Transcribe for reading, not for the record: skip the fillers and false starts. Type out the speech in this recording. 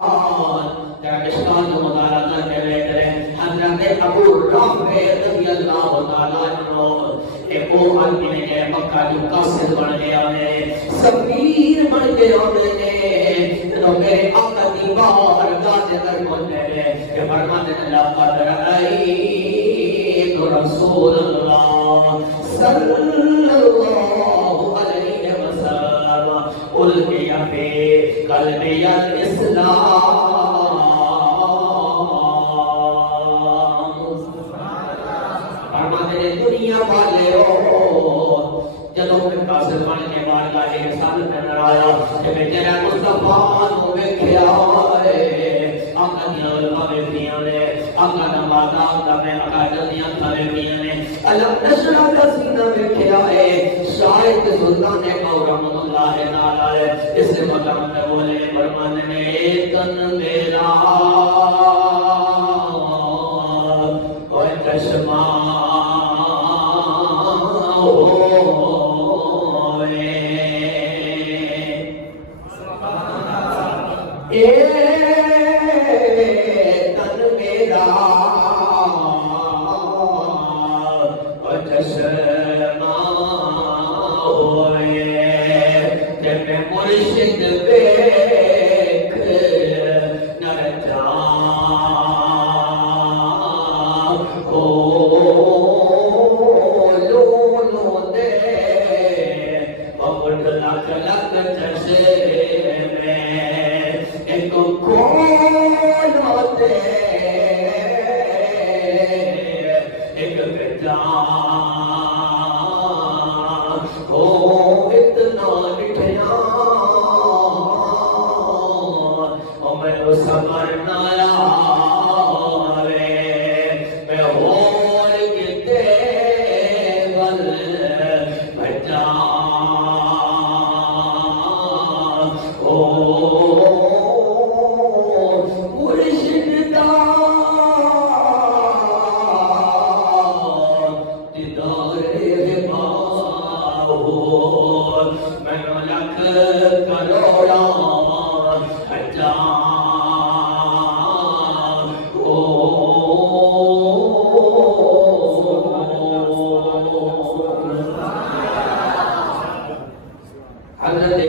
کشکان کو مطالعہ کرتے ہوئے کریں حضرت ابو رافع رضی اللہ تعالیٰ عنہ ایک وہ آدمی نے کہ مکہ جو قاصد بن گیا ہے سفیر بن گیا ہے تو میرے آقا کی بارگاہ سے در پہنچے ہیں کہ فرماتے ہیں لقد رأیت رسول اللہ صلی اللہ علیہ وسلم القی فی قلبی الاسلام دنیا والے ہو جدوں میں قاصد بن کے بارگاہ رسالت میں آیا کہ میں تیرا مصطفیٰ نو ویکھیا ہے آقا دی علماء ویکھیاں نے آقا دا وعدہ آقا میں آقا جلدیاں تھا ویکھیاں نے علم نشرہ دا سینہ ویکھیا ہے شاید سلطان رحمۃ اللہ تعالی اس مقام پہ بولے فرمانے میں تن میرا کوئی چشمہ تن میرا